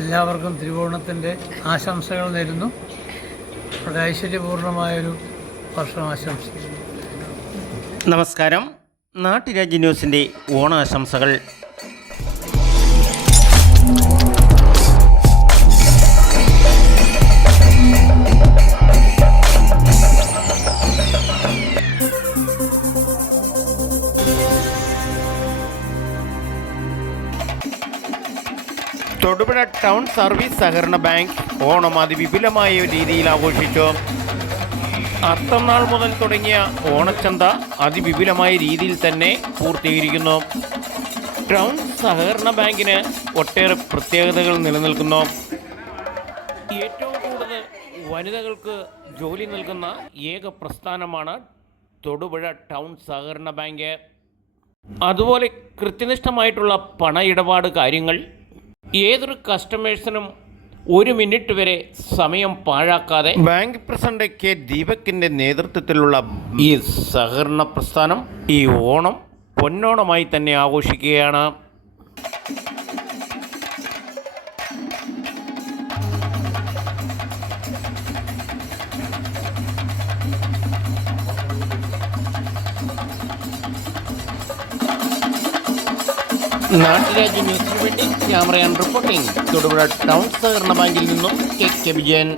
എല്ലാവർക്കും തിരുവോണത്തിൻ്റെ ആശംസകൾ നേരുന്നു. വളരെ ഐശ്വര്യപൂർണമായൊരു വർഷം ആശംസിക്കുന്നു. നമസ്കാരം. നാട്ടുരാജ്യ ന്യൂസിൻ്റെ ഓണാശംസകൾ. തൊടുപുഴ ടൗൺ സർവീസ് സഹകരണ ബാങ്ക് ഓണം അതിവിപുലമായ രീതിയിൽ ആഘോഷിച്ചു. അത്തംനാൾ മുതൽ തുടങ്ങിയ ഓണച്ചന്ത അതിവിപുലമായ രീതിയിൽ തന്നെ പൂർത്തീകരിക്കുന്നു. ടൗൺ സഹകരണ ബാങ്കിന് ഒട്ടേറെ പ്രത്യേകതകൾ നിലനിൽക്കുന്നു. ഏറ്റവും കൂടുതൽ വനിതകൾക്ക് ജോലി നൽകുന്ന ഏക പ്രസ്ഥാനമാണ് തൊടുപുഴ ടൗൺ സഹകരണ ബാങ്ക്. അതുപോലെ കൃത്യനിഷ്ഠമായിട്ടുള്ള പണ ഇടപാട് കാര്യങ്ങൾ ഏതൊരു കസ്റ്റമേഴ്സിനും 1 മിനിറ്റ് വരെ സമയം പാഴാക്കാതെ ബാങ്ക് പ്രസിഡന്റ് കെ ദീപകിൻ്റെ നേതൃത്വത്തിലുള്ള ഈ സഹകരണ പ്രസ്ഥാനം ഈ ഓണം പൊന്നോണമായി തന്നെ ആഘോഷിക്കുകയാണ്. നാട്ടുരാജ്യ ന്യൂസിന് വേണ്ടി camera and reporting Thodupuzha town സഹകരണ ബാങ്കിൽ നിന്നും കെ വിജയൻ.